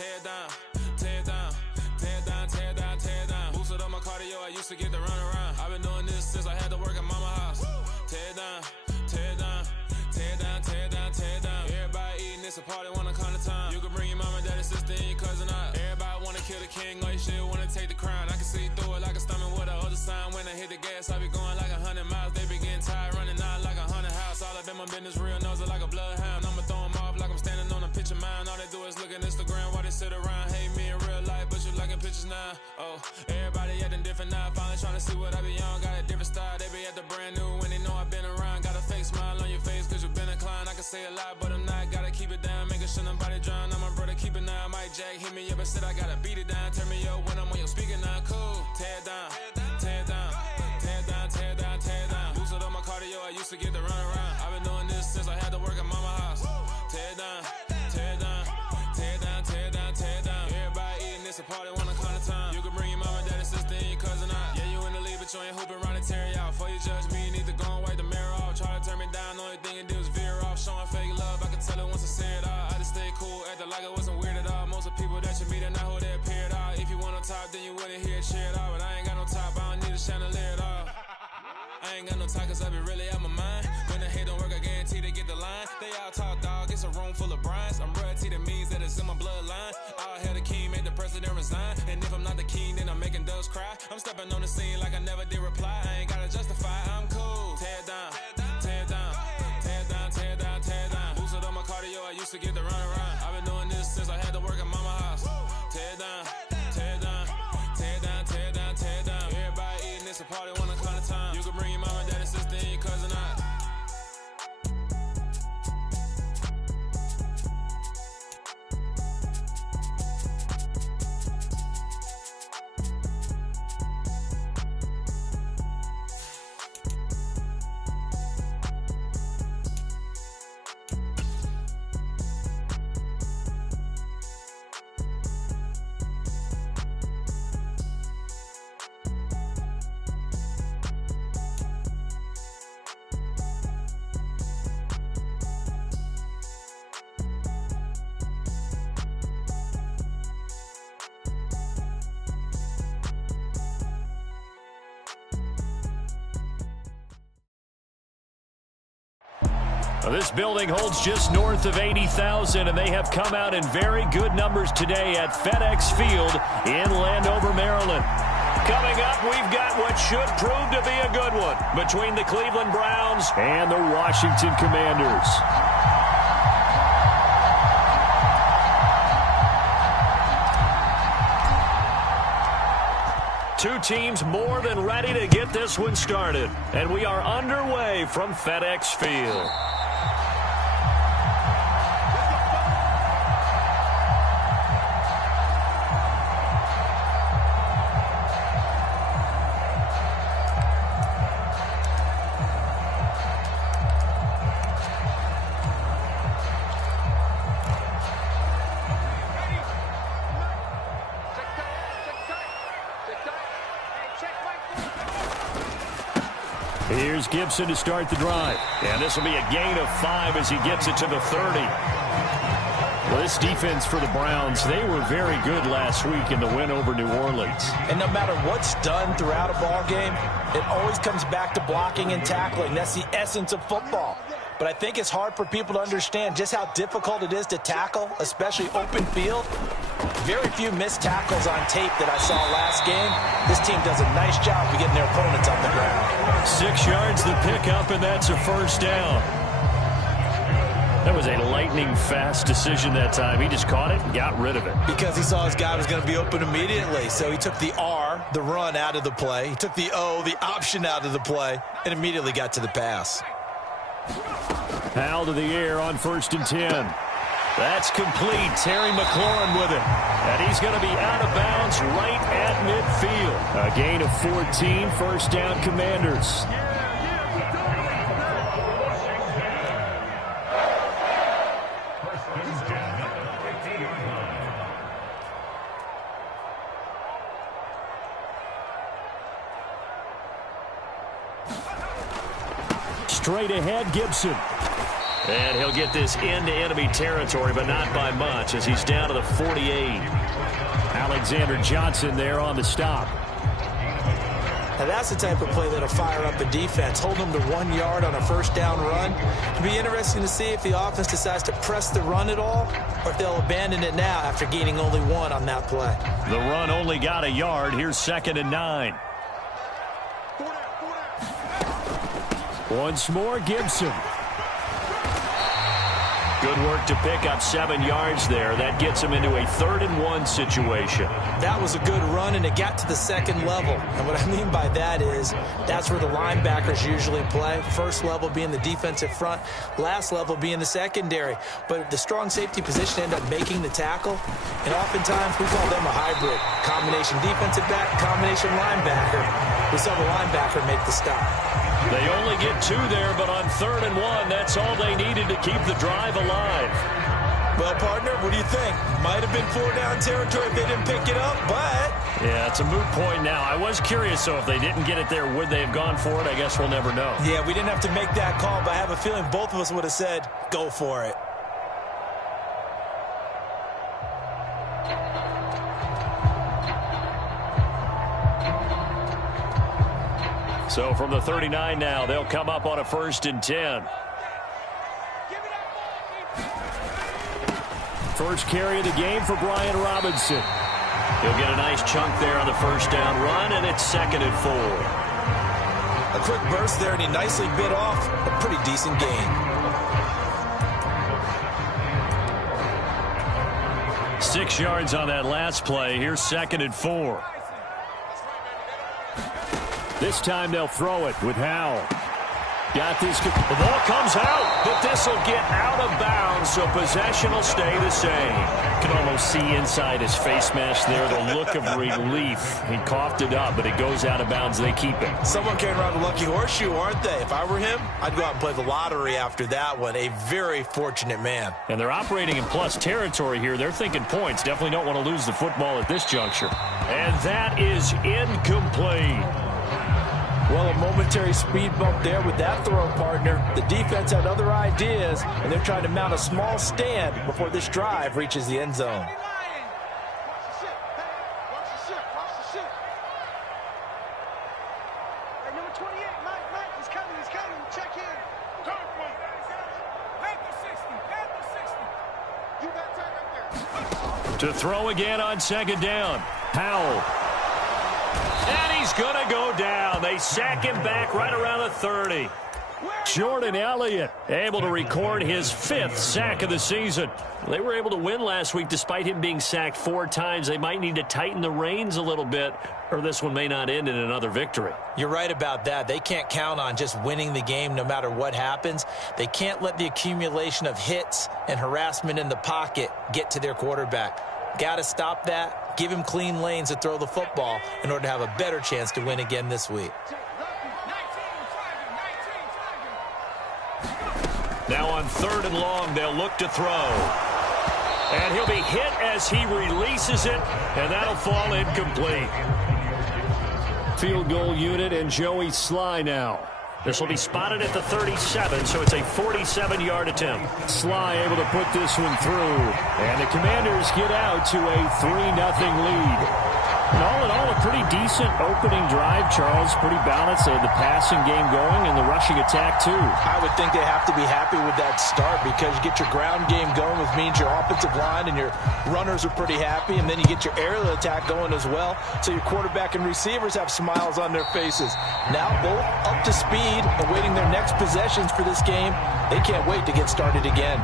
tear it down, tear it down, tear it down, tear it down, tear it down. Boosted up my cardio, I used to get to run around. I've been doing this since I had to work at mama house. Tear it down, tear it down, tear it down, tear it down, tear it down. Everybody eating, it's a party, wanna count the time. You can bring your mama, daddy, sister, and your cousin out. Everybody wanna kill the king, or you shit wanna take the crown. I can see through it like a stomach with a other sign. When I hit the gas, I be going like 100 miles. They be getting tired, running out like 100 house. All up in my business, real nose like a bloodhound. I'ma throw them off like I'm standing on a picture mound. All they do is look at Instagram while they sit around. Hate me in real life, but you liking pictures now. Oh, everybody acting different now. Finally trying to see what I be on. Got a different style, they be at the brand new when they know I've been around. Got a fake smile on your face cause you been inclined. I can say a lot, but I'm not. Gotta keep it down, making sure nobody drown. I'm my brother, keep it now. Mike Jack hit me up and said I gotta beat it down. Turn me up when I'm on your speaker now. Cool, tear it down, tear it down, tear it down, tear it down, tear it down. Boosted up my cardio, I used to get to run around. I've been doing this since I had to work at mama house. Tear it down, tear it down, tear it down, tear it down, tear it down. Everybody eating, it's a party, wanna count the time. You can bring your mama, daddy, sister, and your cousin out. Yeah, you in the league, but you ain't hooping around and tear out. Before you judge me, you need to go and wipe the mirror off. Try to turn me down, only thing you do is veer off. Showing fake love, I can tell it once I say it all. I just stay cool, acting like it wasn't weird at all. Most of the people that you meet are not who they appear at all. If you want on top, then you wouldn't hear it share it all. But I ain't got no top, I don't need a chandelier at all. I ain't got no time cause I be really out my mind. When the hate don't work, I guarantee they get the line. They all talk dog, it's a room full of brinds. I'm royalty, that means that it's in my bloodline. All hail the king, make the president resign. And if I'm not the king, then I'm making doves cry. I'm stepping on the scene like I never did reply. I ain't gotta justify, I'm cool. Tear it down, tear it down, tear it down, tear it down, tear it down. Boosted up my cardio, I used to get to run around. I've been doing this since I had to work at mama house. Tear it down, tear it down, tear it down, tear it down, tear it down. Everybody eating, it's a party, wanna count the time. You can bring your mama, daddy, sister, and your cousin out. This building holds just north of 80,000, and they have come out in very good numbers today at FedEx Field in Landover, Maryland. Coming up, we've got what should prove to be a good one between the Cleveland Browns and the Washington Commanders. Two teams more than ready to get this one started, and we are underway from FedEx Field. Here's Gibson to start the drive. And this will be a gain of 5 as he gets it to the 30. Well, this defense for the Browns, they were very good last week in the win over New Orleans. And no matter what's done throughout a ball game, it always comes back to blocking and tackling. That's the essence of football. But I think it's hard for people to understand just how difficult it is to tackle, especially open field. Very few missed tackles on tape that I saw last game. This team does a nice job of getting their opponents on the ground. 6 yards the pickup, and that's a first down. That was a lightning-fast decision that time. He just caught it and got rid of it. Because he saw his guy was going to be open immediately. So he took the R, the run, out of the play. He took the O, the option, out of the play, and immediately got to the pass. Howell to the air on 1st and 10. That's complete. Terry McLaurin with it. And he's going to be out of bounds right at midfield. A gain of 14, first down Commanders. Straight ahead, Gibson. And he'll get this into enemy territory, but not by much, as he's down to the 48. Alexander Johnson there on the stop. Now that's the type of play that'll fire up the defense. Hold them to 1 yard on a first down run. It'll be interesting to see if the offense decides to press the run at all, or if they'll abandon it now after gaining only 1 on that play. The run only got a yard. Here's 2nd and 9. Once more, Gibson. Good work to pick up 7 yards there. That gets him into a 3rd and 1 situation. That was a good run, and it got to the 2nd level. And what I mean by that is that's where the linebackers usually play. First level being the defensive front, last level being the secondary. But the strong safety position ended up making the tackle, and oftentimes we call them a hybrid. Combination defensive back, combination linebacker. We saw the linebacker make the stop. They only get 2 there, but on 3rd and 1, that's all they needed to keep the drive alive. Well, partner, what do you think? Might have been 4-down territory if they didn't pick it up, but... Yeah, it's a moot point now. I was curious, so if they didn't get it there, would they have gone for it? I guess we'll never know. Yeah, we didn't have to make that call, but I have a feeling both of us would have said, go for it. So from the 39 now, they'll come up on a 1st and 10. First carry of the game for Brian Robinson. He'll get a nice chunk there on the first down run, and it's 2nd and 4. A quick burst there, and he nicely bit off a pretty decent gain. 6 yards on that last play. Here's 2nd and 4. This time they'll throw it with Howell. Got this. The ball comes out, but this will get out of bounds, so possession will stay the same. You can almost see inside his face mask there the look of relief. He coughed it up, but it goes out of bounds. They keep it. Someone carrying around a lucky horseshoe, aren't they? If I were him, I'd go out and play the lottery after that one. A very fortunate man. And they're operating in plus territory here. They're thinking points. Definitely don't want to lose the football at this juncture. And that is incomplete. Well, a momentary speed bump there with that throw, partner. The defense had other ideas, and they're trying to mount a small stand before this drive reaches the end zone. To throw again on 2nd down. Howell. And he's going to go down. They sack him back right around the 30. Jordan Elliott able to record his 5th sack of the season. They were able to win last week despite him being sacked 4 times. They might need to tighten the reins a little bit, or this one may not end in another victory. You're right about that. They can't count on just winning the game no matter what happens. They can't let the accumulation of hits and harassment in the pocket get to their quarterback. Got to stop that, give him clean lanes to throw the football in order to have a better chance to win again this week. Now on 3rd and long, they'll look to throw. And he'll be hit as he releases it, and that'll fall incomplete. Field goal unit and Joey Sly now. This will be spotted at the 37, so it's a 47-yard attempt. Sly able to put this one through. And the Commanders get out to a 3-0 lead. And all in all, a pretty decent opening drive, Charles. Pretty balanced. They had the passing game going and the rushing attack, too. I would think they have to be happy with that start because you get your ground game going, which means your offensive line and your runners are pretty happy, and then you get your aerial attack going as well. So your quarterback and receivers have smiles on their faces. Now both up to speed, awaiting their next possessions for this game. They can't wait to get started again.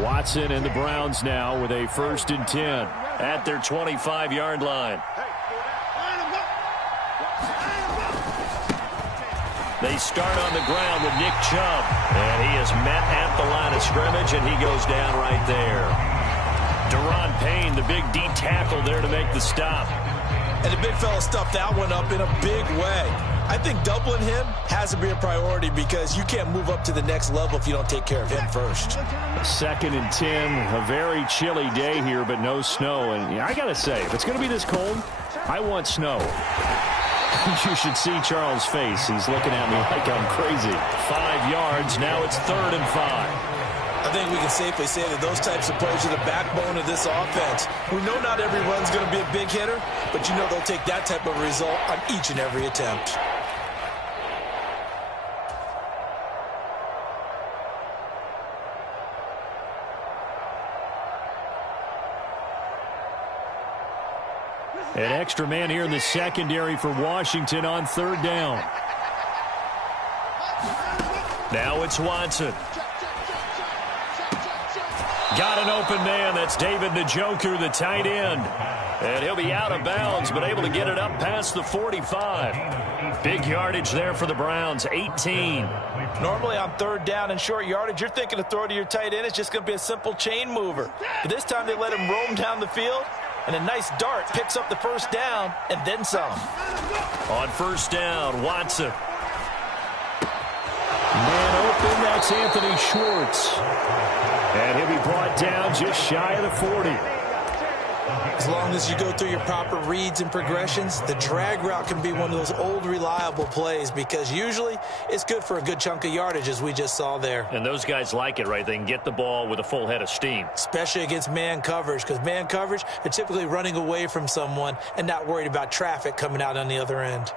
Watson and the Browns now with a 1st and 10 at their 25-yard line. They start on the ground with Nick Chubb, and he is met at the line of scrimmage, and he goes down right there. Deron Payne, the big D tackle there to make the stop. And the big fella stuffed that one up in a big way. I think doubling him has to be a priority because you can't move up to the next level if you don't take care of him first. 2nd and 10, a very chilly day here, but no snow. And I got to say, if it's going to be this cold, I want snow. You should see Charles' face. He's looking at me like I'm crazy. 5 yards. Now it's 3rd and 5. I think we can safely say that those types of plays are the backbone of this offense. We know not every run's going to be a big hitter, but you know they'll take that type of result on each and every attempt. An extra man here in the secondary for Washington on 3rd down. Now it's Watson. Got an open man. That's David Njoku, the tight end. And he'll be out of bounds, but able to get it up past the 45. Big yardage there for the Browns, 18. Normally on 3rd down and short yardage, you're thinking to throw to your tight end. It's just going to be a simple chain mover. But this time they let him roam down the field, and a nice dart picks up the 1st down and then some. On 1st down, Watson. Man open, that's Anthony Schwartz. And he'll be brought down just shy of the 40. As long as you go through your proper reads and progressions, the drag route can be one of those old reliable plays because usually it's good for a good chunk of yardage, as we just saw there. And those guys like it, right? They can get the ball with a full head of steam. Especially against man coverage, because man coverage, they're typically running away from someone and not worried about traffic coming out on the other end.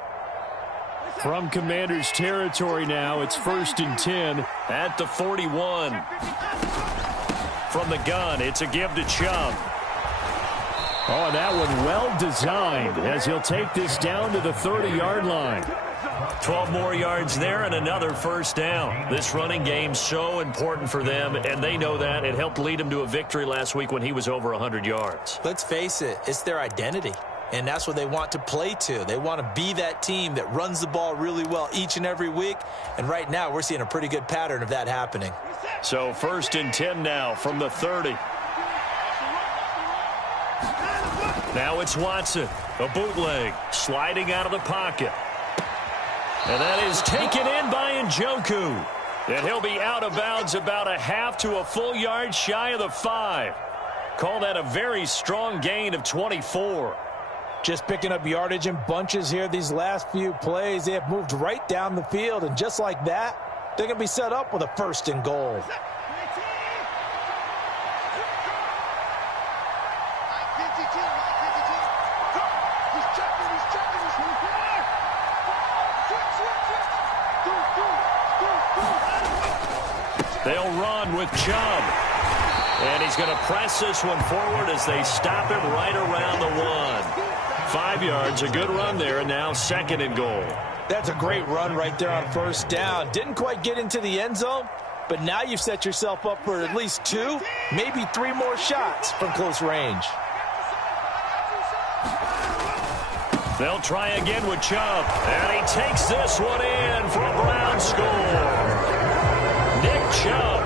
From Commanders territory now, it's 1st and 10 at the 41. From the gun, it's a give to Chubb. Oh, and that one well designed as he'll take this down to the 30-yard line. 12 more yards there and another 1st down. This running game's so important for them, and they know that. It helped lead them to a victory last week when he was over 100 yards. Let's face it, it's their identity. And that's what they want to play to. They want to be that team that runs the ball really well each and every week. And right now, we're seeing a pretty good pattern of that happening. So 1st and 10 now from the 30. Now it's Watson. A bootleg. Sliding out of the pocket. And that is taken in by Njoku. And he'll be out of bounds about a half to a full yard shy of the 5. Call that a very strong gain of 24. Just picking up yardage in bunches here these last few plays. They have moved right down the field, and just like that, they're going to be set up with a 1st and goal. They'll run with Chubb. And he's going to press this one forward as they stop him right around the 1. 5 yards, a good run there, and now 2nd and goal. That's a great run right there on 1st down. Didn't quite get into the end zone, but now you've set yourself up for at least 2, maybe 3 more shots from close range. They'll try again with Chubb, and he takes this one in for a Brown score. Nick Chubb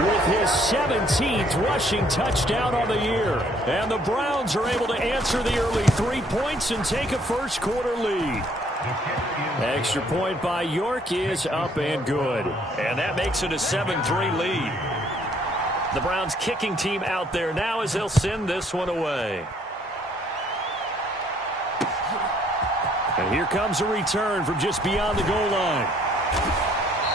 with his 17th rushing touchdown on the year. And the Browns are able to answer the early 3 points and take a 1st quarter lead. Extra point by York is up and good. And that makes it a 7-3 lead. The Browns kicking team out there now as they'll send this one away. And here comes a return from just beyond the goal line.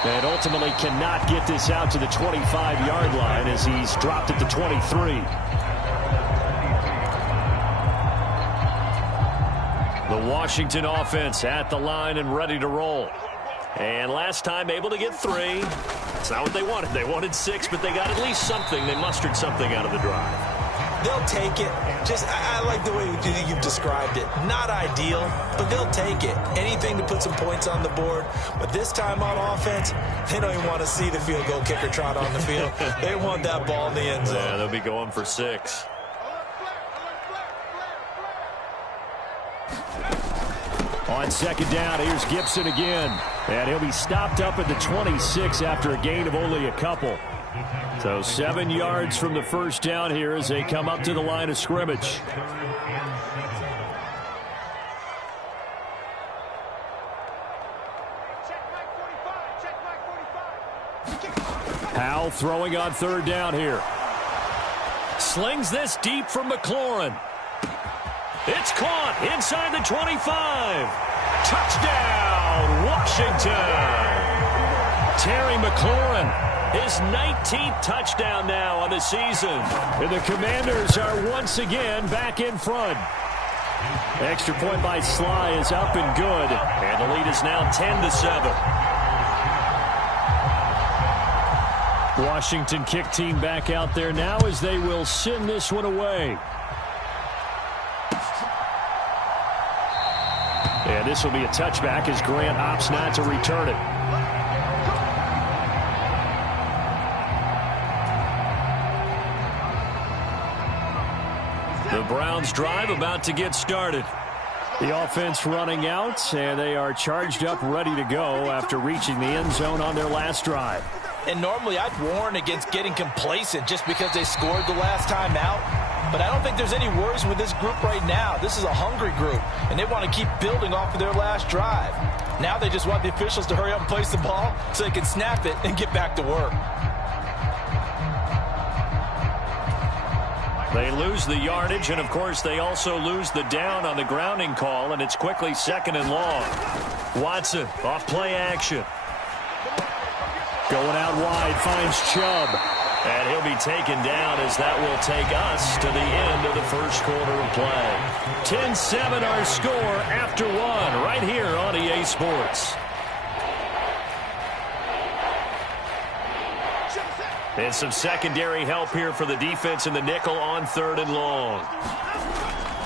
And ultimately cannot get this out to the 25-yard line as he's dropped at the 23. The Washington offense at the line and ready to roll. And last time able to get 3. It's not what they wanted. They wanted 6, but they got at least something. They mustered something out of the drive. They'll take it. I like the way you've described it. Not ideal, but they'll take it. Anything to put some points on the board. But this time on offense, they don't even want to see the field goal kicker trot on the field. They want that ball in the end zone. Yeah, they'll be going for 6. On 2nd down, here's Gibson again. And he'll be stopped up at the 26 after a gain of only a couple. So 7 yards from the 1st down here as they come up to the line of scrimmage. Powell throwing on 3rd down here. Slings this deep from McLaurin. It's caught inside the 25. Touchdown, Washington. Terry McLaurin, his 19th touchdown now on the season. And the Commanders are once again back in front. Extra point by Sly is up and good. And the lead is now 10-7. Washington kick team back out there now as they will send this one away. And this will be a touchback as Grant opts not to return it. The Browns drive about to get started. The offense running out, and they are charged up, ready to go after reaching the end zone on their last drive. And normally I'd warn against getting complacent just because they scored the last time out. But I don't think there's any worries with this group right now. This is a hungry group, and they want to keep building off of their last drive. Now they just want the officials to hurry up and place the ball so they can snap it and get back to work. They lose the yardage, and, of course, they also lose the down on the grounding call, and it's quickly 2nd and long. Watson off play action. Going out wide, finds Chubb. And he'll be taken down as that will take us to the end of the first quarter of play. 10-7 our score after one right here on EA Sports. And some secondary help here for the defense in the nickel on 3rd and long.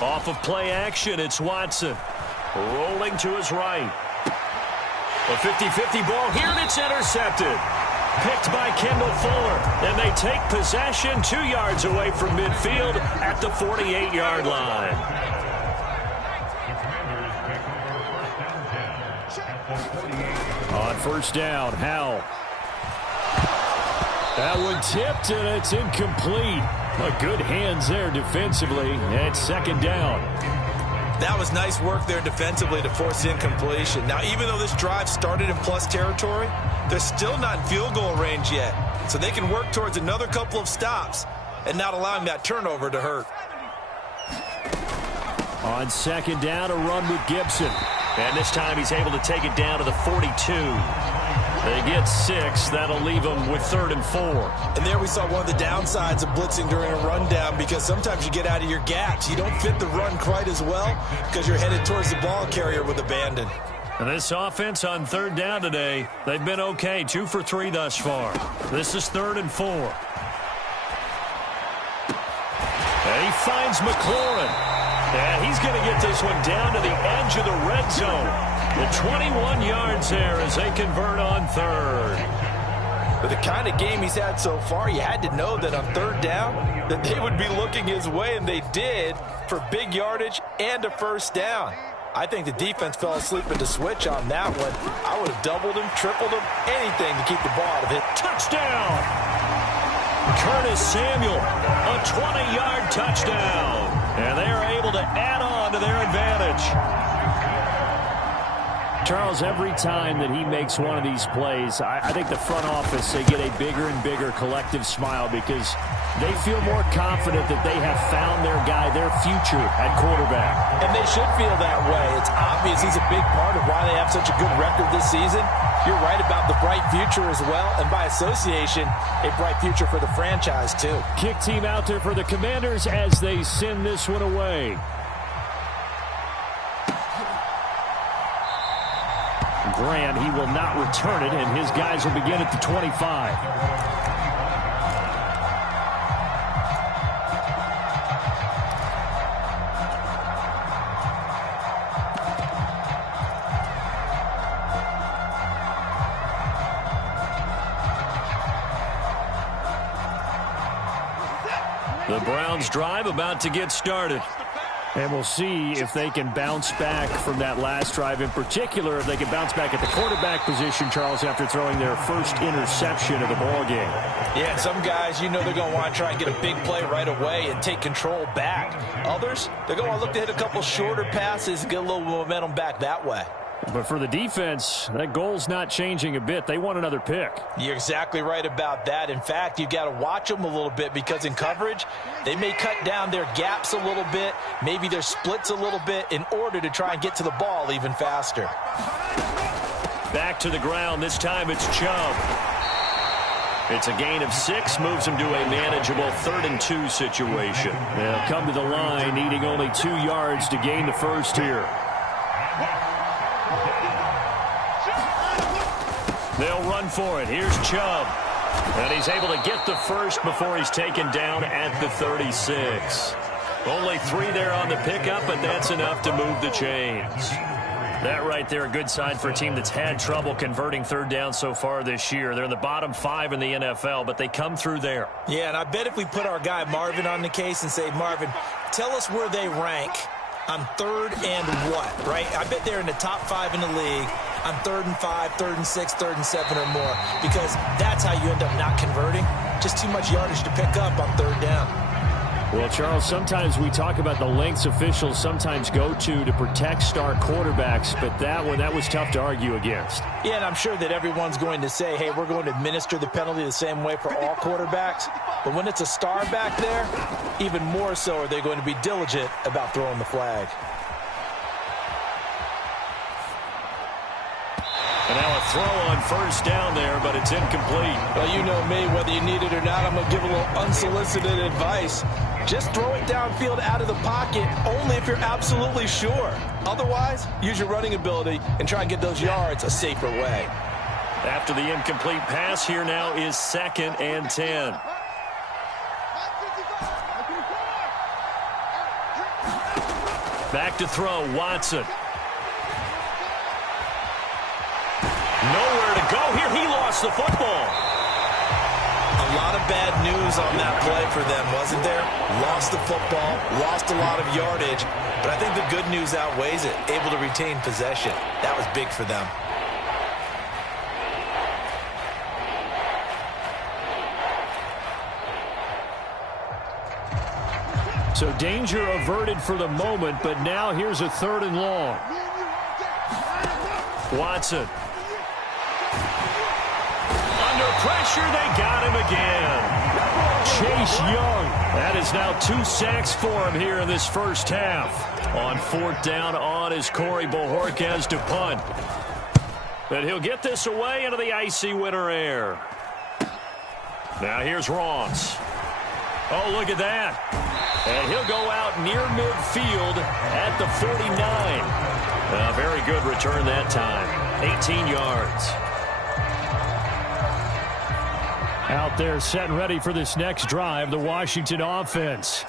Off of play action, it's Watson. Rolling to his right. A 50-50 ball here, and it's intercepted. Picked by Kendall Fuller, and they take possession 2 yards away from midfield at the 48-yard line. On first down, Howell. That one tipped, and it's incomplete. But good hands there defensively, and 2nd down. That was nice work there defensively to force incompletion. Now, even though this drive started in plus territory, they're still not in field goal range yet. So they can work towards another couple of stops and not allowing that turnover to hurt. On 2nd down, a run with Gibson. And this time he's able to take it down to the 42. They get 6. That'll leave them with 3rd and 4. And there we saw one of the downsides of blitzing during a rundown, because sometimes you get out of your gaps. You don't fit the run quite as well because you're headed towards the ball carrier with abandon. And this offense on 3rd down today, they've been okay. 2 for 3 thus far. This is 3rd and 4. And he finds McLaurin. And he's going to get this one down to the edge of the red zone. The 21 yards there as they convert on 3rd. With the kind of game he's had so far, you had to know that on 3rd down that they would be looking his way, and they did, for big yardage and a first down. I think the defense fell asleep at the switch on that one. I would have doubled him, tripled him, anything to keep the ball out of it. Touchdown! Curtis Samuel, a 20-yard touchdown. And they are able to add on to their advantage. Charles, every time that he makes one of these plays, I think the front office, they get a bigger and bigger collective smile because they feel more confident that they have found their guy, their future at quarterback. And they should feel that way. It's obvious he's a big part of why they have such a good record this season. You're right about the bright future as well, and by association, a bright future for the franchise too. Kick team out there for the Commanders as they send this one away. Grant, he will not return it, and his guys will begin at the 25. The Browns drive about to get started. And we'll see if they can bounce back from that last drive. In particular, if they can bounce back at the quarterback position, Charles, after throwing their first interception of the ball game. Yeah, some guys, you know they're going to want to try and get a big play right away and take control back. Others, they're going to look to hit a couple shorter passes and get a little momentum back that way. But for the defense, that goal's not changing a bit. They want another pick. You're exactly right about that. In fact, you've got to watch them a little bit because in coverage, they may cut down their gaps a little bit, maybe their splits a little bit in order to try and get to the ball even faster. Back to the ground. This time it's Chubb. It's a gain of 6, moves him to a manageable 3rd and 2 situation. They'll come to the line, needing only 2 yards to gain the first here. They'll run for it. Here's Chubb. And he's able to get the first before he's taken down at the 36. Only 3 there on the pickup, but that's enough to move the chains. That right there, a good sign for a team that's had trouble converting 3rd down so far this year. They're in the bottom 5 in the NFL, but they come through there. Yeah, and I bet if we put our guy Marvin on the case and say, Marvin, tell us where they rank on 3rd and what, right? I bet they're in the top 5 in the league on 3rd and 5, 3rd and 6, 3rd and 7 or more, because that's how you end up not converting. Just too much yardage to pick up on 3rd down. Well, Charles, sometimes we talk about the lengths officials sometimes go to protect star quarterbacks, but that was tough to argue against. Yeah, and I'm sure that everyone's going to say, hey, we're going to administer the penalty the same way for all quarterbacks. But when it's a star back there, even more so are they going to be diligent about throwing the flag. And now a throw on 1st down there, but it's incomplete. Well, you know me, whether you need it or not, I'm going to give a little unsolicited advice. Just throw it downfield out of the pocket only if you're absolutely sure. Otherwise, use your running ability and try and get those yards a safer way. After the incomplete pass, here now is 2nd and 10. Back to throw, Watson. Nowhere to go here. He lost the football. A lot of bad news on that play for them, wasn't there? Lost the football, lost a lot of yardage, but I think the good news outweighs it. Able to retain possession. That was big for them. So danger averted for the moment, but now here's a 3rd and long. Watson. Under pressure, they got him again. Chase Young. That is now 2 sacks for him here in this first half. On 4th down on is Corey Bojorquez to punt. But he'll get this away into the icy winter air. Now here's Ross. Oh, look at that. And he'll go out near midfield at the 49. A very good return that time. 18 yards. Out there set and ready for this next drive, the Washington offense.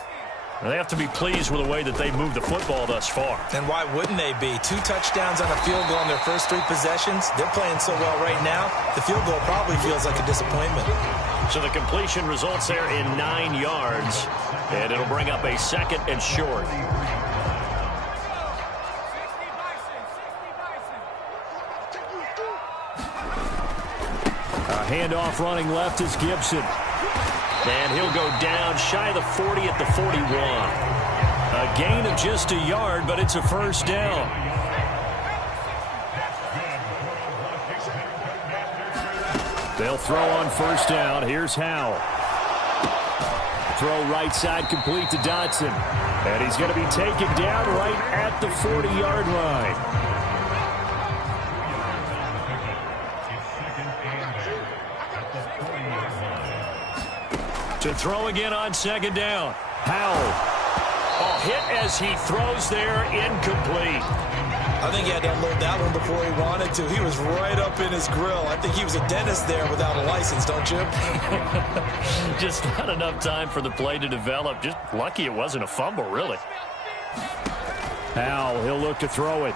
They have to be pleased with the way that they've moved the football thus far. And why wouldn't they be? 2 touchdowns on a field goal in their first 3 possessions. They're playing so well right now, the field goal probably feels like a disappointment. So the completion results there in 9 yards, and it'll bring up a 2nd and short. A handoff running left is Gibson. And he'll go down shy of the 40 at the 41. A gain of just a yard, but it's a 1st down. They'll throw on 1st down. Here's Howell. Throw right side complete to Dotson. And he's going to be taken down right at the 40-yard line. To throw again on 2nd down. Howell. Oh, hit as he throws there, incomplete. I think he had to unload that one before he wanted to. He was right up in his grill. I think he was a dentist there without a license, don't you? Just not enough time for the play to develop. Just lucky it wasn't a fumble, really. Howell, he'll look to throw it.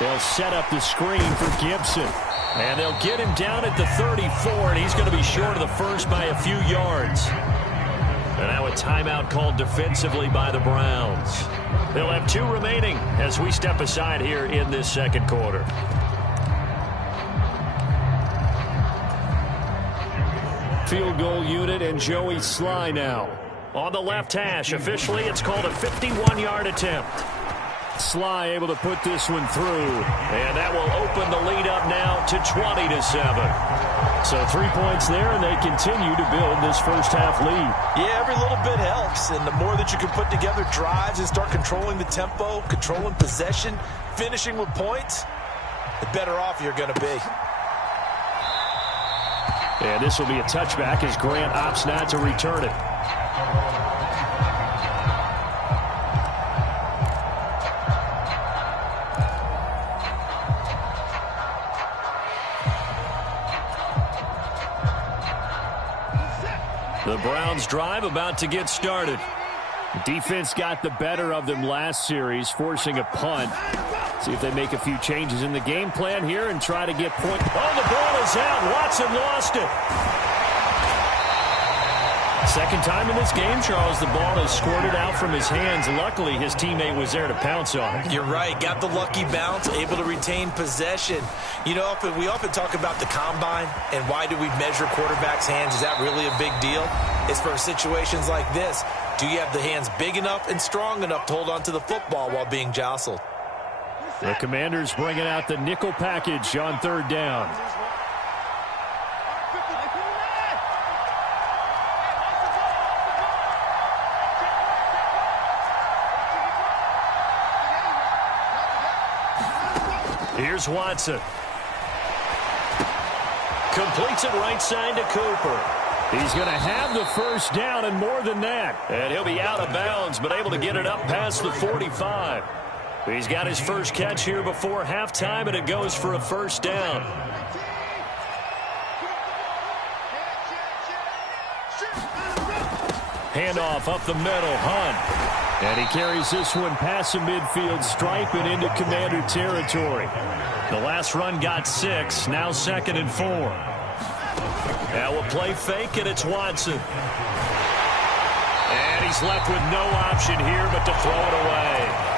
They'll set up the screen for Gibson. And they'll get him down at the 34, and he's going to be short of the first by a few yards. And now a timeout called defensively by the Browns. They'll have 2 remaining as we step aside here in this 2nd quarter. Field goal unit and Joey Sly now. On the left hash, officially it's called a 51-yard attempt. Sly able to put this one through. And that will open the lead up now to 20-7. So 3 points there, and they continue to build this first-half lead. Yeah, every little bit helps. And the more that you can put together drives and start controlling the tempo, controlling possession, finishing with points, the better off you're going to be. And this will be a touchback as Grant opts not to return it. The Browns drive about to get started. Defense got the better of them last series, forcing a punt. See if they make a few changes in the game plan here and try to get point. Oh, the ball is out. Watson lost it. Second time in this game, Charles, the ball is squirted out from his hands. Luckily, his teammate was there to pounce on it. You're right. Got the lucky bounce, able to retain possession. You know, we often talk about the combine and why do we measure quarterbacks' hands. Is that really a big deal? It's for situations like this. Do you have the hands big enough and strong enough to hold on to the football while being jostled? The Commanders bringing out the nickel package on third down. Here's Watson. Completes it right side to Cooper. He's going to have the first down and more than that. And he'll be out of bounds, but able to get it up past the 45. He's got his first catch here before halftime, and it goes for a first down. Handoff up the middle, Hunt. And he carries this one past the midfield stripe and into Commander territory. The last run got 6, now 2nd and 4. Now we'll play fake, and it's Watson. And he's left with no option here but to throw it away.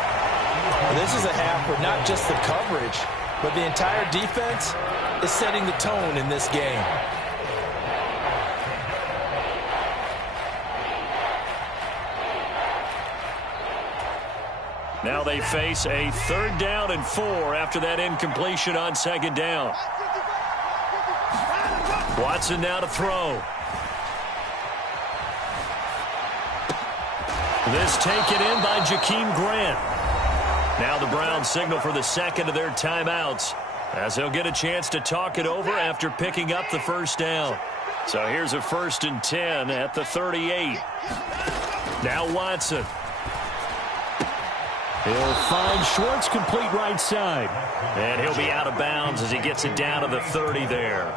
This is a half where not just the coverage, but the entire defense is setting the tone in this game. Now they face a 3rd down and 4 after that incompletion on 2nd down. Watson now to throw. This taken in by Jakeem Grant. Now the Browns signal for the second of their timeouts as they'll get a chance to talk it over after picking up the first down. So here's a 1st and 10 at the 38. Now Watson. He'll find Schwartz complete right side. And he'll be out of bounds as he gets it down to the 30 there.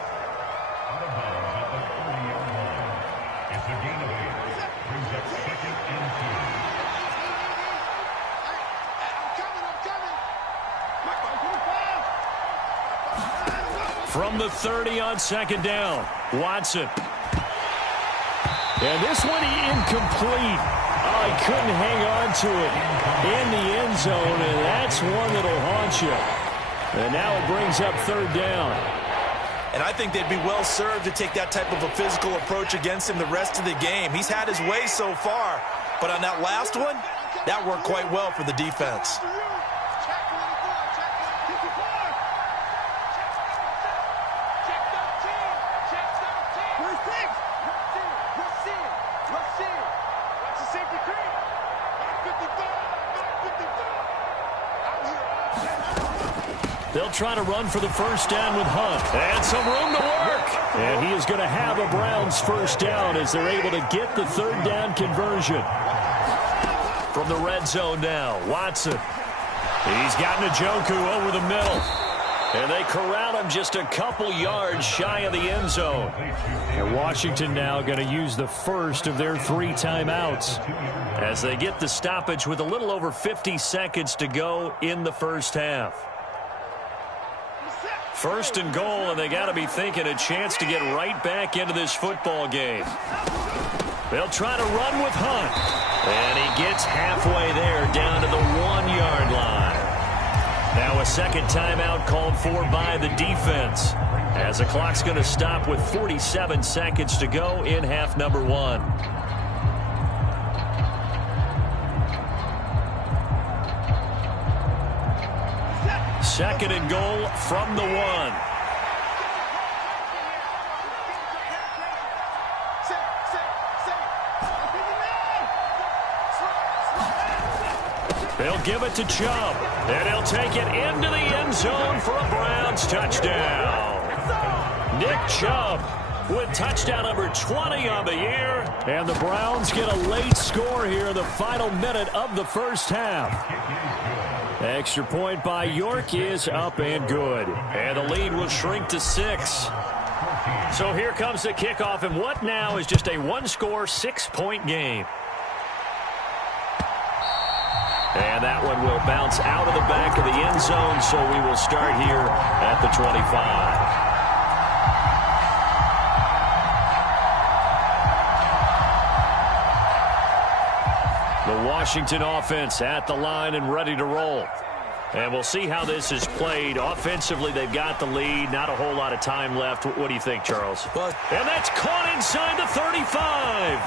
From the 30 on 2nd down, Watson. And this one incomplete. Oh, he couldn't hang on to it in the end zone, and that's one that'll haunt you. And now it brings up 3rd down. And I think they'd be well served to take that type of a physical approach against him the rest of the game. He's had his way so far, but on that last one, that worked quite well for the defense. They'll try to run for the first down with Hunt. And some room to work. And he is going to have a Browns first down as they're able to get the 3rd down conversion. From the red zone now, Watson. He's got Njoku over the middle. And they corral him just a couple yards shy of the end zone. And Washington now going to use the first of their 3 timeouts as they get the stoppage with a little over 50 seconds to go in the first half. 1st and goal, and they got to be thinking a chance to get right back into this football game. They'll try to run with Hunt. And he gets halfway there down to the 1-yard line. Now a second timeout called for by the defense as the clock's going to stop with 47 seconds to go in half number 1. Second and goal from the 1. They'll give it to Chubb, and he'll take it into the end zone for a Browns touchdown. Nick Chubb with touchdown number 20 on the year, and the Browns get a late score here in the final minute of the first half. Extra point by York is up and good, and the lead will shrink to 6. So here comes the kickoff, and what now is just a one-score, 6-point game. And that one will bounce out of the back of the end zone, so we will start here at the 25. The Washington offense at the line and ready to roll. And we'll see how this is played. Offensively, they've got the lead. Not a whole lot of time left. What do you think, Charles? And that's caught inside the 35.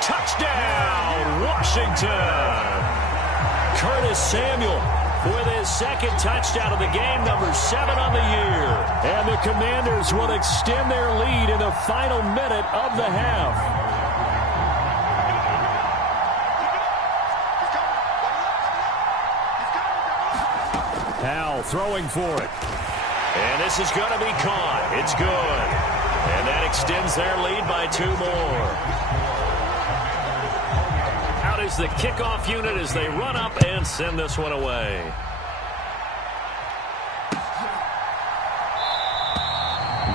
Touchdown, Washington. Curtis Samuel with his second touchdown of the game, number 7 on the year. And the Commanders will extend their lead in the final minute of the half. Powell throwing for it. And this is going to be caught. It's good. And that extends their lead by 2 more. Is the kickoff unit as they run up and send this one away.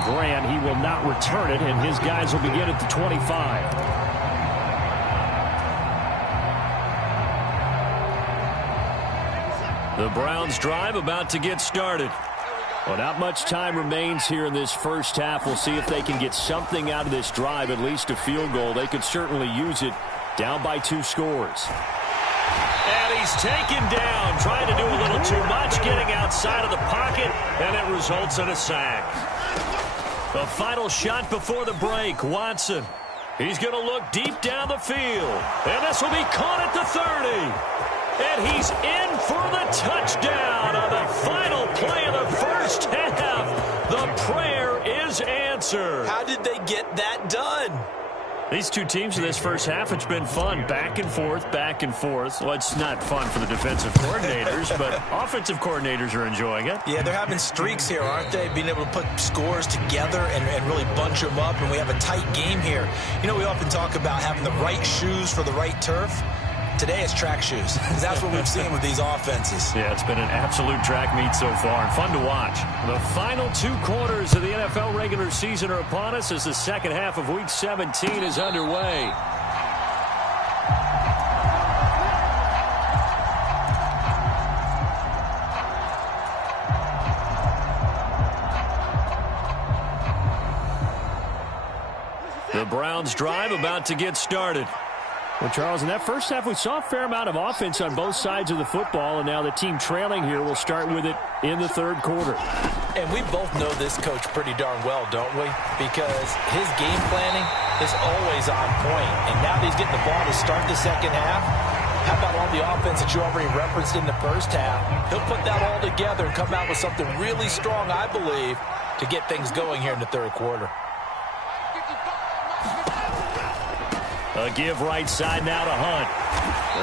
Grant, he will not return it, and his guys will begin at the 25. The Browns drive about to get started. Well, not much time remains here in this first half. We'll see if they can get something out of this drive, at least a field goal. They could certainly use it. Down by 2 scores. And he's taken down, trying to do a little too much, getting outside of the pocket, and it results in a sack. The final shot before the break, Watson. He's going to look deep down the field. And this will be caught at the 30. And he's in for the touchdown on the final play of the first half. The prayer is answered. How did they get that done? These two teams in this first half, it's been fun. Back and forth, back and forth. Well, it's not fun for the defensive coordinators, but offensive coordinators are enjoying it. Yeah, they're having streaks here, aren't they? Being able to put scores together and really bunch them up, and we have a tight game here. You know, we often talk about having the right shoes for the right turf. Today it's track shoes. That's what we've seen with these offenses. Yeah, it's been an absolute track meet so far and fun to watch. The final 2 quarters of the NFL regular season are upon us as the second half of Week 17 is underway. The Browns drive about to get started. Well, Charles, in that first half, we saw a fair amount of offense on both sides of the football, and now the team trailing here will start with it in the third quarter. And we both know this coach pretty darn well, don't we? Because his game planning is always on point. And now that he's getting the ball to start the second half, how about all the offense that you already referenced in the first half? He'll put that all together and come out with something really strong, I believe, to get things going here in the third quarter. A give right side now to Hunt.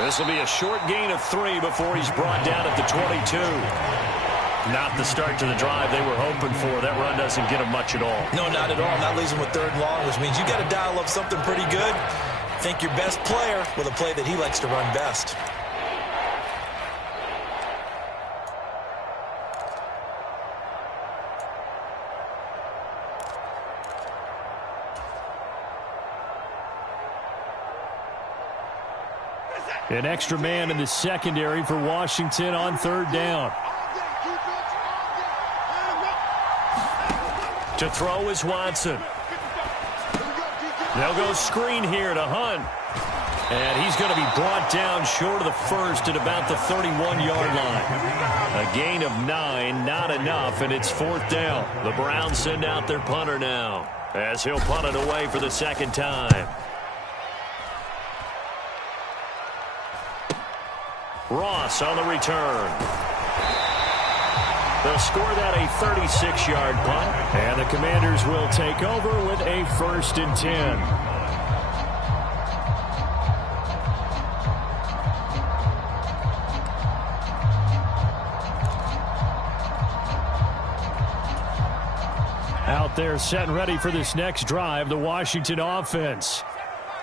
This will be a short gain of 3 before he's brought down at the 22. Not the start to the drive they were hoping for. That run doesn't get him much at all. No, not at all. That leaves him with 3rd and long, which means you got to dial up something pretty good. Think your best player with a play that he likes to run best. An extra man in the secondary for Washington on 3rd down. To throw is Watson. They'll go screen here to Hunt. And he's going to be brought down short of the first at about the 31-yard line. A gain of 9, not enough, and it's 4th down. The Browns send out their punter now, as he'll punt it away for the second time. Ross on the return. They'll score that a 36-yard punt, and the Commanders will take over with a 1st and 10. Out there set and ready for this next drive, the Washington offense.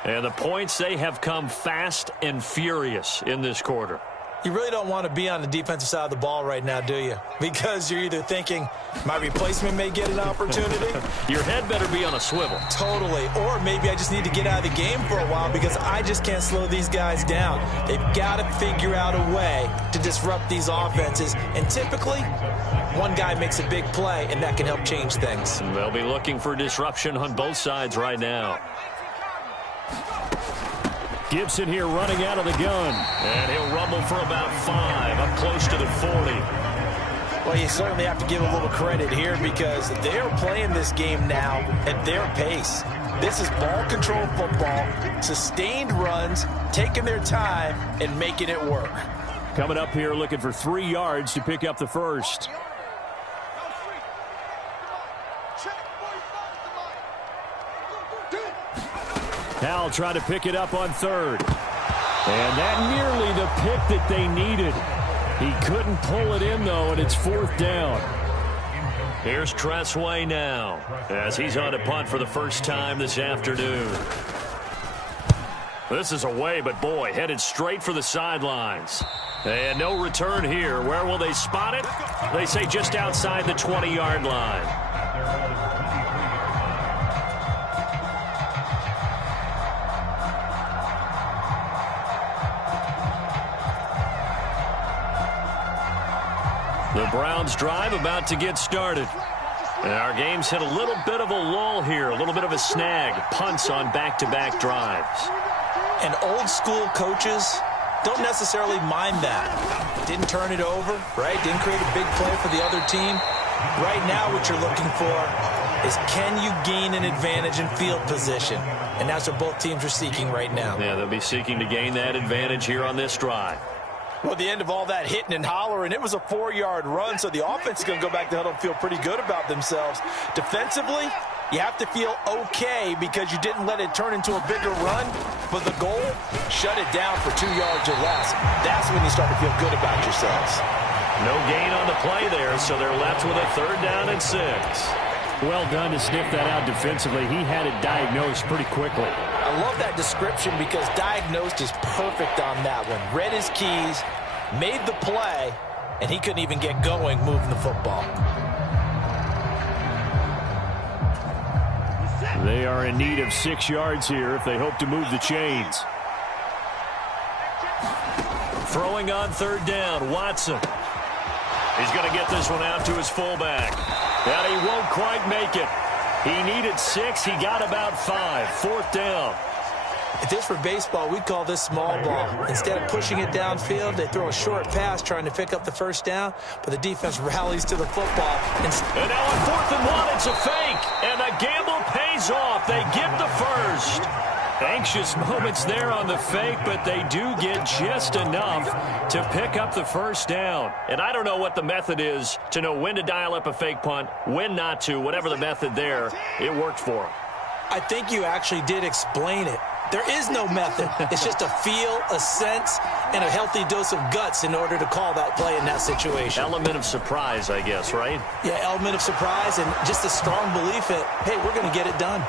And the points, they have come fast and furious in this quarter. You really don't want to be on the defensive side of the ball right now, do you? Because you're either thinking, my replacement may get an opportunity. Your head better be on a swivel. Totally. Or maybe I just need to get out of the game for a while because I just can't slow these guys down. They've got to figure out a way to disrupt these offenses. And typically, one guy makes a big play, and that can help change things. They'll be looking for disruption on both sides right now. Gibson here running out of the gun. And he'll rumble for about 5, up close to the 40. Well, you certainly have to give a little credit here because they're playing this game now at their pace. This is ball control football, sustained runs, taking their time, and making it work. Coming up here looking for 3 yards to pick up the first. Howell trying to pick it up on 3rd. And that nearly the pick that they needed. He couldn't pull it in, though, and it's 4th down. Here's Tressway now as he's on to punt for the first time this afternoon. This is away, but boy, headed straight for the sidelines. And no return here. Where will they spot it? They say just outside the 20-yard line. The Browns drive about to get started. And our game's hit a little bit of a lull here, a little bit of a snag. Punts on back-to-back drives. And old school coaches don't necessarily mind that. Didn't turn it over, right? Didn't create a big play for the other team. Right now what you're looking for is can you gain an advantage in field position? And that's what both teams are seeking right now. Yeah, they'll be seeking to gain that advantage here on this drive. Well, at the end of all that hitting and hollering, it was a 4-yard run, so the offense is going to go back to the huddle and feel pretty good about themselves. Defensively, you have to feel okay because you didn't let it turn into a bigger run, but the goal, shut it down for 2 yards or less. That's when you start to feel good about yourselves. No gain on the play there, so they're left with a 3rd down and 6. Well done to sniff that out defensively. He had it diagnosed pretty quickly. I love that description because diagnosed is perfect on that one. Read his keys, made the play, and he couldn't even get going moving the football. They are in need of 6 yards here if they hope to move the chains. Throwing on 3rd down, Watson. He's going to get this one out to his fullback. And he won't quite make it. He needed 6. He got about 5. 4th down. If this were baseball, we'd call this small ball. Instead of pushing it downfield, they throw a short pass trying to pick up the 1st down, but the defense rallies to the football. And now on 4th and 1, it's a fake. And the gamble pays off. They get the first. Anxious moments there on the fake, but they do get just enough to pick up the 1st down. And I don't know what the method is to know when to dial up a fake punt, when not to. Whatever the method there, it worked for them. I think you actually did explain it. There is no method. It's just a feel, a sense, and a healthy dose of guts in order to call that play in that situation. Element of surprise, I guess, right? Yeah, element of surprise and just a strong belief that, hey, we're going to get it done.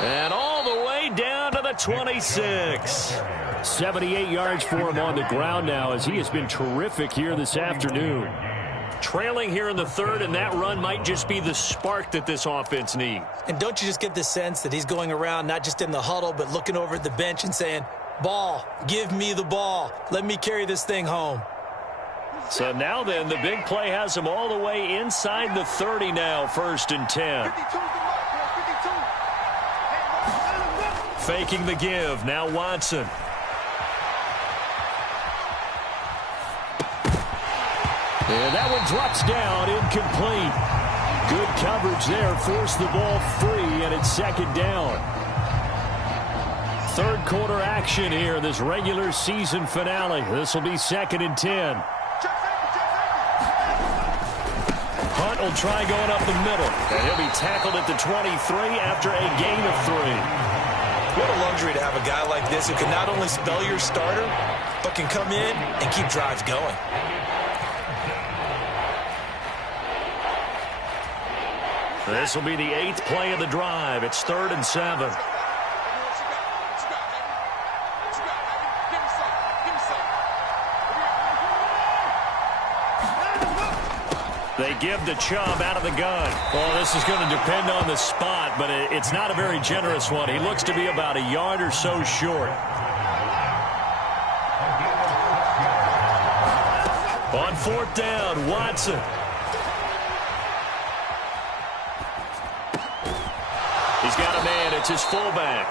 And all the way down to the 26. 78 yards for him on the ground now as he has been terrific here this afternoon. Trailing here in the 3rd, and that run might just be the spark that this offense needs. And don't you just get the sense that he's going around not just in the huddle but looking over at the bench and saying, ball, give me the ball. Let me carry this thing home. So now then, the big play has him all the way inside the 30 now, 1st and 10. Faking the give. Now Watson. And that one drops down, incomplete. Good coverage there, forced the ball free, and it's 2nd down. 3rd quarter action here, this regular season finale. This will be 2nd and 10. Hunt will try going up the middle. And he'll be tackled at the 23 after a gain of 3. What a luxury to have a guy like this who can not only spell your starter, but can come in and keep drives going. This will be the 8th play of the drive. It's 3rd and 7. They give the Chubb out of the gun. Well, this is going to depend on the spot, but it's not a very generous one. He looks to be about a yard or so short. On 4th down, Watson. He's got a man. It's his fullback.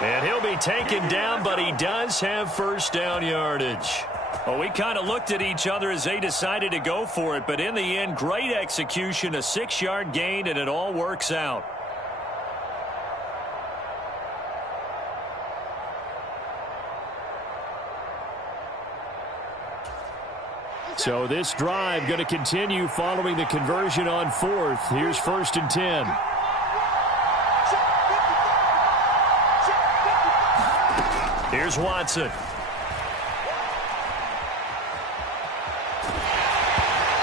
And he'll be taken down, but he does have first down yardage. Well, we kind of looked at each other as they decided to go for it, but in the end, great execution, a 6-yard gain, and it all works out. So this drive going to continue following the conversion on 4th. Here's 1st and 10. Here's Watson.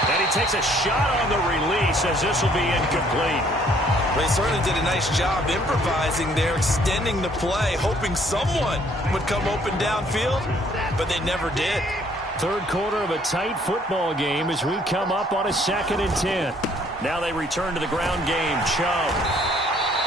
And he takes a shot on the release as this will be incomplete. They certainly did a nice job improvising there, extending the play, hoping someone would come open downfield, but they never did. 3rd quarter of a tight football game as we come up on a 2nd and 10. Now they return to the ground game. Chubb.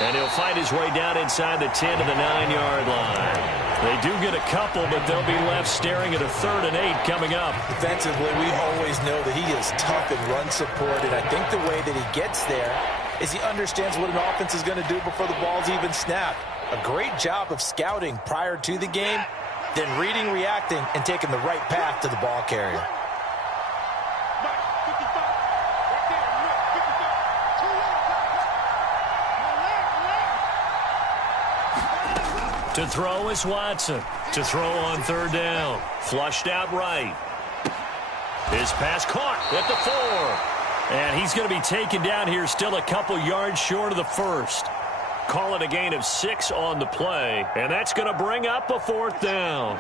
And he'll find his way down inside the 10 to the 9-yard line. They do get a couple, but they'll be left staring at a 3rd and 8 coming up. Defensively, we always know that he is tough in run support, and I think the way that he gets there is he understands what an offense is going to do before the ball's even snapped. A great job of scouting prior to the game, then reading, reacting, and taking the right path to the ball carrier. To throw is Watson. To throw on 3rd down. Flushed out right. His pass caught at the 4. And he's going to be taken down here still a couple yards short of the 1st. Call it a gain of 6 on the play. And that's going to bring up a 4th down.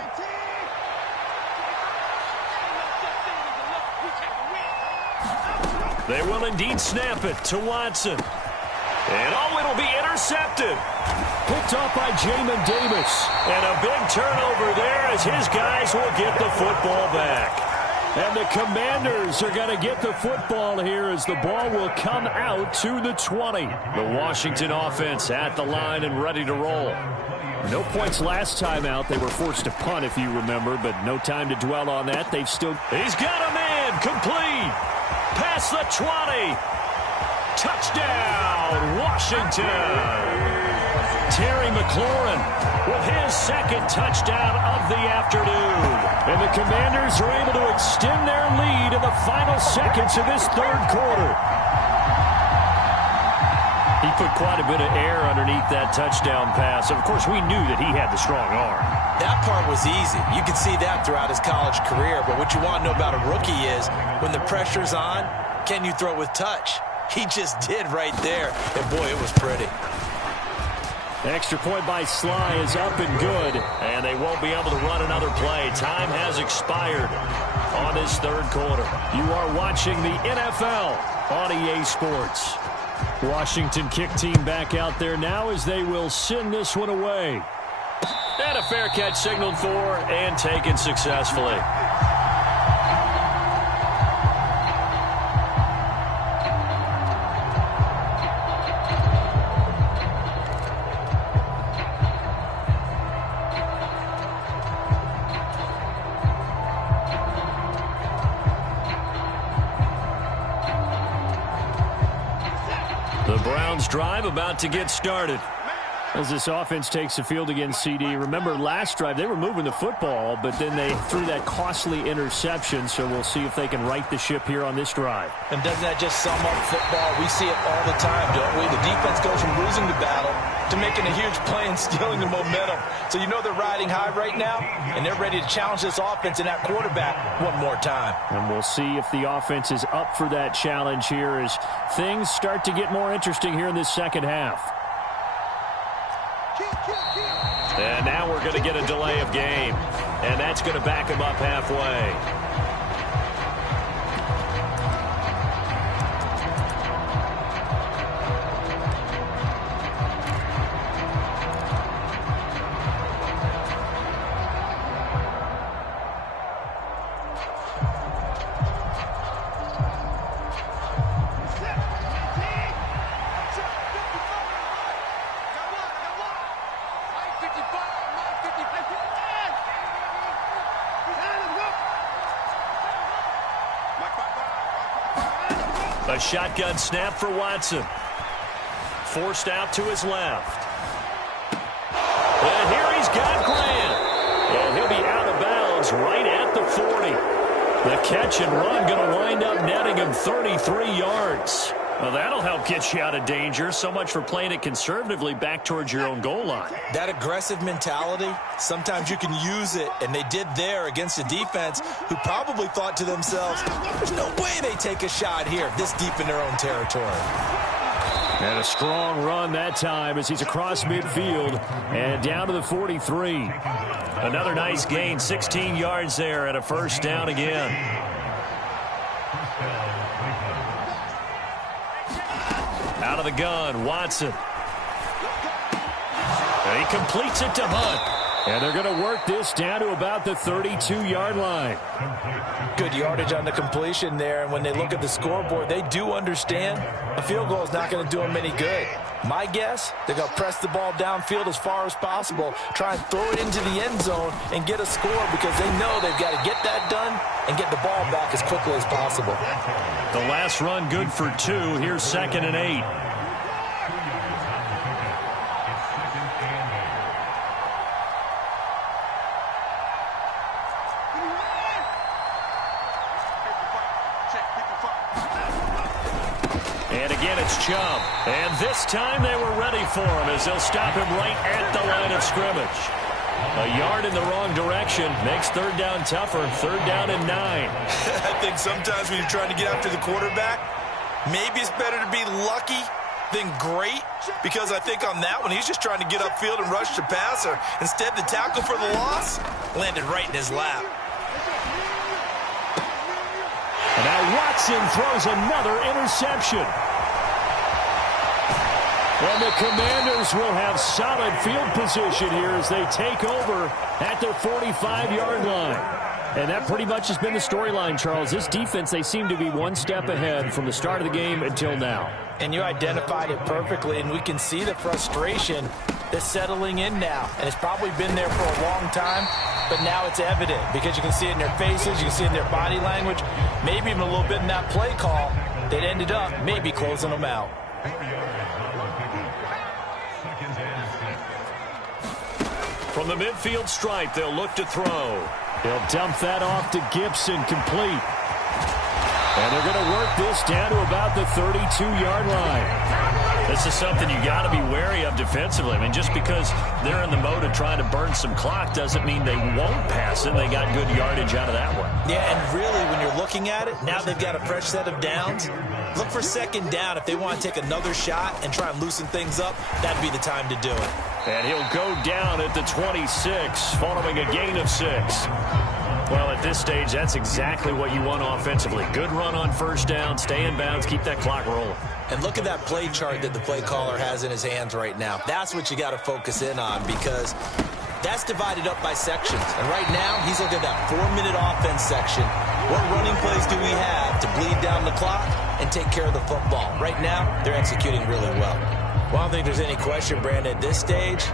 They will indeed snap it to Watson. And it'll be intercepted. Picked off by Jamin Davis. And a big turnover there as his guys will get the football back. And the Commanders are going to get the football here as the ball will come out to the 20. The Washington offense at the line and ready to roll. No points last time out. They were forced to punt, if you remember, but no time to dwell on that. He's got a man. Complete. Past the 20. Touchdown, Washington. Terry McLaurin with his 2nd touchdown of the afternoon. And the Commanders are able to extend their lead in the final seconds of this 3rd quarter. He put quite a bit of air underneath that touchdown pass. Of course, we knew that he had the strong arm. That part was easy. You can see that throughout his college career. But what you want to know about a rookie is when the pressure's on, can you throw with touch? He just did right there. And, boy, it was pretty. Extra point by Sly is up and good. And they won't be able to run another play. Time has expired on this 3rd quarter. You are watching the NFL on EA Sports. Washington kick team back out there now as they will send this one away. And a fair catch signaled for and taken successfully. The Browns drive about to get started. As this offense takes the field against CD, remember last drive they were moving the football, but then they threw that costly interception, so we'll see if they can right the ship here on this drive. And doesn't that just sum up football? We see it all the time, don't we? The defense goes from losing the battle to making a huge play and stealing the momentum. So you know they're riding high right now, and they're ready to challenge this offense and that quarterback one more time. And we'll see if the offense is up for that challenge here as things start to get more interesting here in this second half. And now we're going to get a delay of game, and that's going to back them up halfway. A shotgun snap for Watson. Forced out to his left. And here he's got Grant. And he'll be out of bounds right at the 40. The catch and run going to wind up netting him 33 yards. Well, that'll help get you out of danger. So much for playing it conservatively back towards your own goal line. That aggressive mentality, sometimes you can use it, and they did there against a defense who probably thought to themselves, there's no way they take a shot here this deep in their own territory. And a strong run that time as he's across midfield and down to the 43. Another nice gain, 16 yards there and a first down again. Out of the gun, Watson. And he completes it to Hunt. And they're going to work this down to about the 32-yard line. Good yardage on the completion there, and when they look at the scoreboard, they do understand a field goal is not going to do them any good. My guess, they're going to press the ball downfield as far as possible, try and throw it into the end zone and get a score because they know they've got to get that done and get the ball back as quickly as possible. The last run good for 2. Here's 2nd and 8. And again, it's Chubb. And this time they were ready for him as they'll stop him right at the line of scrimmage. A yard in the wrong direction makes third down tougher. 3rd down and 9. I think sometimes when you're trying to get after the quarterback, maybe it's better to be lucky than great, because I think on that one, he's just trying to get upfield and rush the passer. Instead, the tackle for the loss landed right in his lap. And now Watson throws another interception. And the Commanders will have solid field position here as they take over at their 45-yard line. And that pretty much has been the storyline, Charles. This defense, they seem to be one step ahead from the start of the game until now. And you identified it perfectly, and we can see the frustration that's settling in now. And it's probably been there for a long time, but now it's evident because you can see it in their faces, you can see it in their body language, maybe even a little bit in that play call that ended up maybe closing them out. From the midfield stripe, they'll look to throw. They'll dump that off to Gibson, complete. And they're going to work this down to about the 32-yard line. This is something you got to be wary of defensively. I mean, just because they're in the mode of trying to burn some clock doesn't mean they won't pass it. They got good yardage out of that one. Yeah, and really, when you're looking at it, now they've got a fresh set of downs. Look for 2nd down. If they want to take another shot and try and loosen things up, that'd be the time to do it. And he'll go down at the 26, following a gain of 6. Well, at this stage, that's exactly what you want offensively. Good run on first down, stay in bounds, keep that clock rolling. And look at that play chart that the play caller has in his hands right now. That's what you got to focus in on because that's divided up by sections. And right now, he's looking at that 4-minute offense section. What running plays do we have to bleed down the clock and take care of the football? Right now, they're executing really well. Well, I don't think there's any question, Brandon, at this stage,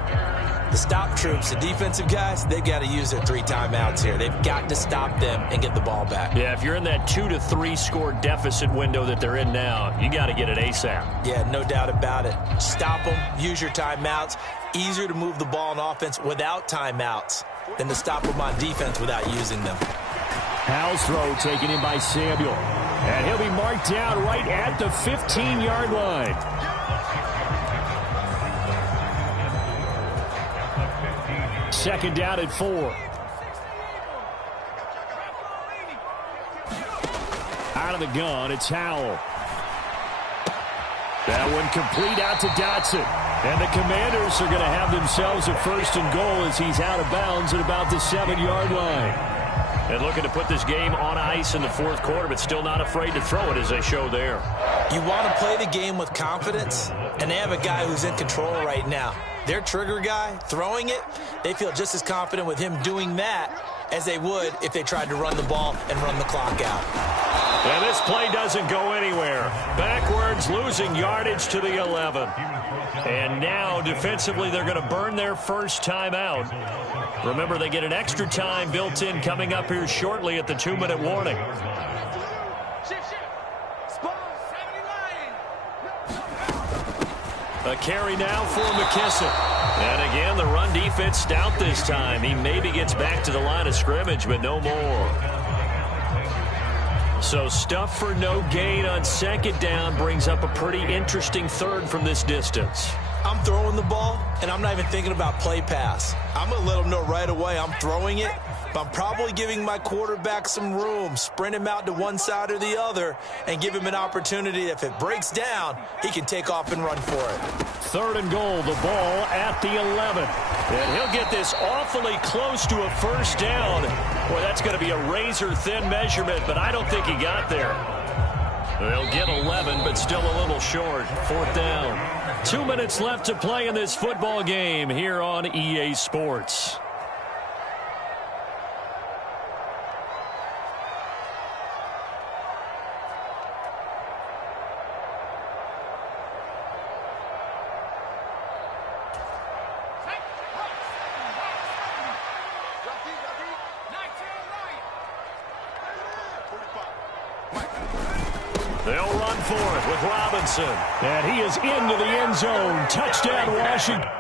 the stop troops, the defensive guys, they've got to use their 3 timeouts here. They've got to stop them and get the ball back. Yeah, if you're in that 2 to 3 score deficit window that they're in now, you got to get it ASAP. Yeah, no doubt about it. Stop them, use your timeouts. Easier to move the ball on offense without timeouts than to stop them on defense without using them. Howell's throw taken in by Samuel. And he'll be marked down right at the 15-yard line. Second down and 4. Out of the gun, it's Howell. That one complete out to Dotson. And the Commanders are going to have themselves a first and goal as he's out of bounds at about the 7-yard line. And looking to put this game on ice in the fourth quarter, but still not afraid to throw it as they show there. You want to play the game with confidence, and they have a guy who's in control right now. Their trigger guy, throwing it, they feel just as confident with him doing that as they would if they tried to run the ball and run the clock out. And this play doesn't go anywhere. Backwards, losing yardage to the 11. And now, defensively, they're going to burn their first time out. Remember, they get an extra time built in coming up here shortly at the 2-minute warning. A carry now for McKissick. And again, the run defense stout this time. He maybe gets back to the line of scrimmage, but no more. So stuff for no gain on second down brings up a pretty interesting third from this distance. I'm throwing the ball, and I'm not even thinking about play pass. I'm going to let them know right away I'm throwing it, but I'm probably giving my quarterback some room, sprint him out to one side or the other, and give him an opportunity. If it breaks down, he can take off and run for it. Third and goal, the ball at the 11. And he'll get this awfully close to a first down. Boy, that's going to be a razor-thin measurement, but I don't think he got there. They'll get 11, but still a little short. Fourth down. 2 minutes left to play in this football game here on EA Sports. They'll run for it with Robinson. And he is into the end zone. Touchdown, Washington.